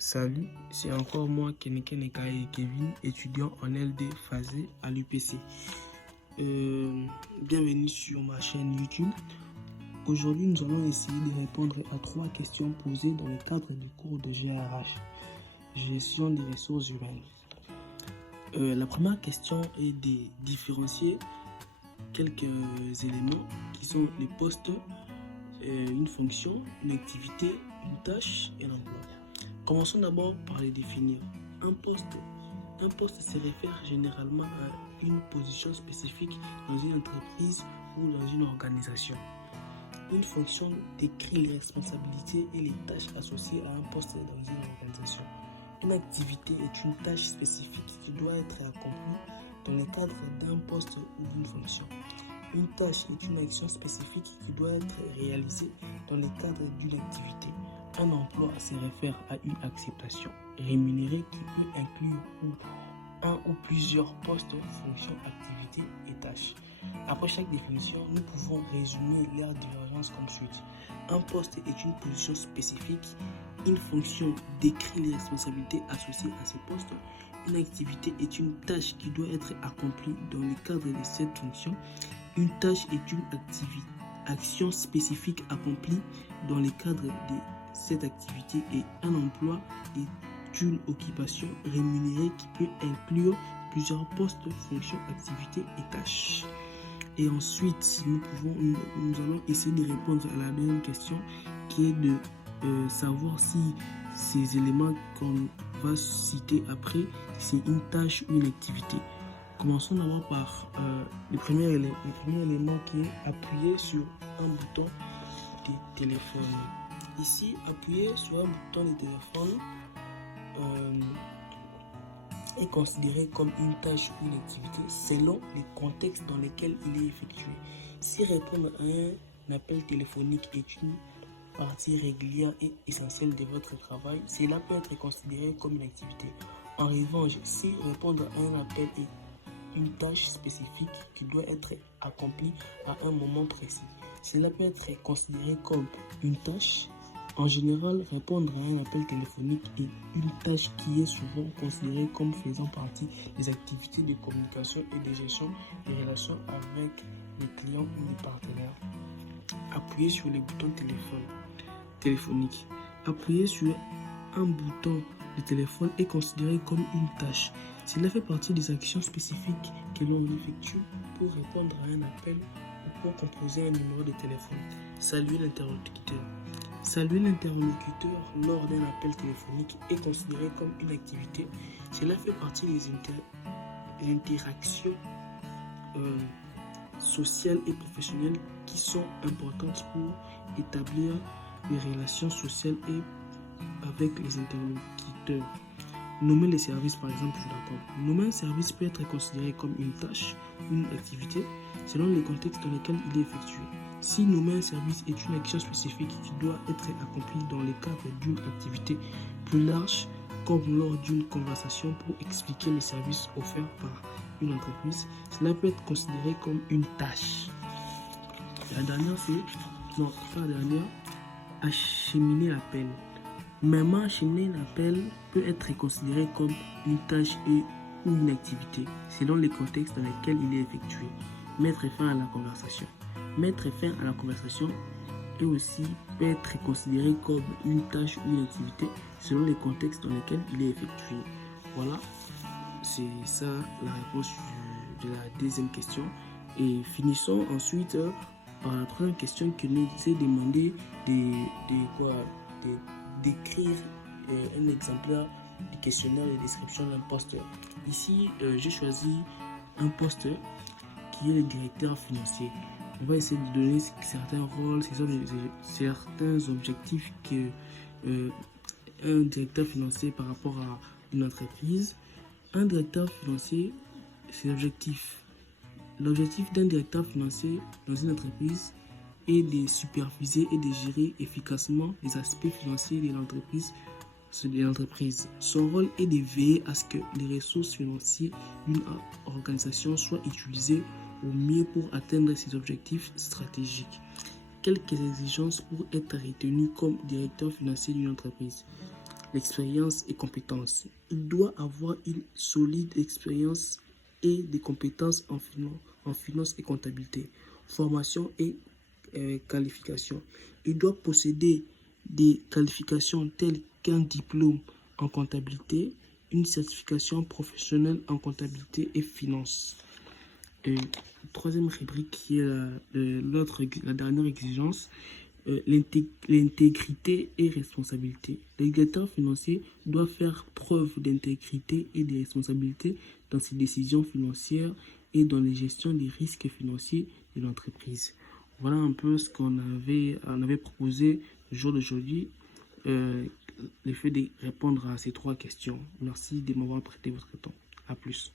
Salut, c'est encore moi, Keneke Nekae Kevin, étudiant en LD phasé à l'UPC. Bienvenue sur ma chaîne YouTube. Aujourd'hui, nous allons essayer de répondre à 3 questions posées dans le cadre du cours de GRH, gestion des ressources humaines. La première question est de différencier quelques éléments qui sont les postes, une fonction, une activité, une tâche et un emploi. Commençons d'abord par les définir. Un poste se réfère généralement à une position spécifique dans une entreprise ou dans une organisation. Une fonction décrit les responsabilités et les tâches associées à un poste dans une organisation. Une activité est une tâche spécifique qui doit être accomplie dans le cadre d'un poste ou d'une fonction. Une tâche est une action spécifique qui doit être réalisée dans le cadre d'une activité. Un emploi se réfère à une acceptation rémunérée qui peut inclure un ou plusieurs postes, fonctions, activités et tâches. Après chaque définition, nous pouvons résumer leurs divergences comme suit. Un poste est une position spécifique. Une fonction décrit les responsabilités associées à ce poste. Une activité est une tâche qui doit être accomplie dans le cadre de cette fonction. Une tâche est une action spécifique accomplie dans le cadre de cette activité et un emploi est une occupation rémunérée qui peut inclure plusieurs postes, fonctions, activités et tâches. Et ensuite, nous allons essayer de répondre à la deuxième question qui est de savoir si ces éléments qu'on va citer après, c'est une tâche ou une activité. Commençons d'abord par le premier élément qui est appuyer sur un bouton de téléphone. Ici, appuyer sur un bouton de téléphone est considéré comme une tâche ou une activité selon les contextes dans lesquels il est effectué. Si répondre à un appel téléphonique est une partie régulière et essentielle de votre travail, cela peut être considéré comme une activité. En revanche, si répondre à un appel est une tâche spécifique qui doit être accomplie à un moment précis, cela peut être considéré comme une tâche. En général, répondre à un appel téléphonique est une tâche qui est souvent considérée comme faisant partie des activités de communication et de gestion des relations avec les clients ou les partenaires. Appuyer sur les boutons téléphoniques. Appuyer sur un bouton de téléphone est considéré comme une tâche. Cela fait partie des actions spécifiques que l'on effectue pour répondre à un appel ou pour composer un numéro de téléphone. Saluer l'interlocuteur. Saluer l'interlocuteur lors d'un appel téléphonique est considéré comme une activité. Cela fait partie des interactions sociales et professionnelles qui sont importantes pour établir des relations sociales et avec les interlocuteurs. Nommer les services, par exemple, je suis d'accord. Nommer un service peut être considéré comme une tâche, une activité, selon les contextes dans lesquels il est effectué. Si nommer un service est une action spécifique qui doit être accomplie dans le cadre d'une activité plus large, comme lors d'une conversation pour expliquer les services offerts par une entreprise, cela peut être considéré comme une tâche. La dernière, acheminer l'appel. Même acheminer l'appel peut être considéré comme une tâche ou une activité, selon les contextes dans lesquels il est effectué. Mettre fin à la conversation. Mettre fin à la conversation et aussi peut être considéré comme une tâche ou une activité selon les contextes dans lesquels il est effectué. Voilà, c'est ça la réponse de la deuxième question. Et finissons ensuite par la troisième question qui nous est demandé d'écrire un exemplaire du questionnaire de description d'un poste. Ici, j'ai choisi un poste qui est le directeur financier. On va essayer de donner certains rôles, certains objectifs que un directeur financier par rapport à une entreprise. Un directeur financier, ses objectifs. L'objectif d'un directeur financier dans une entreprise est de superviser et de gérer efficacement les aspects financiers de l'entreprise. Son rôle est de veiller à ce que les ressources financières d'une organisation soient utilisées au mieux pour atteindre ses objectifs stratégiques. Quelques exigences pour être retenu comme directeur financier d'une entreprise. l'expérience et compétences. Il doit avoir une solide expérience et des compétences en finance et comptabilité, formation et qualification. Il doit posséder des qualifications telles qu'un diplôme en comptabilité, une certification professionnelle en comptabilité et finance. Et troisième rubrique qui est la dernière exigence, l'intégrité et responsabilité. Le régulateur financier doit faire preuve d'intégrité et de responsabilité dans ses décisions financières et dans la gestion des risques financiers de l'entreprise. Voilà un peu ce qu'on avait proposé le jour d'aujourd'hui. Le fait de répondre à ces trois questions. Merci de m'avoir prêté votre temps. À plus.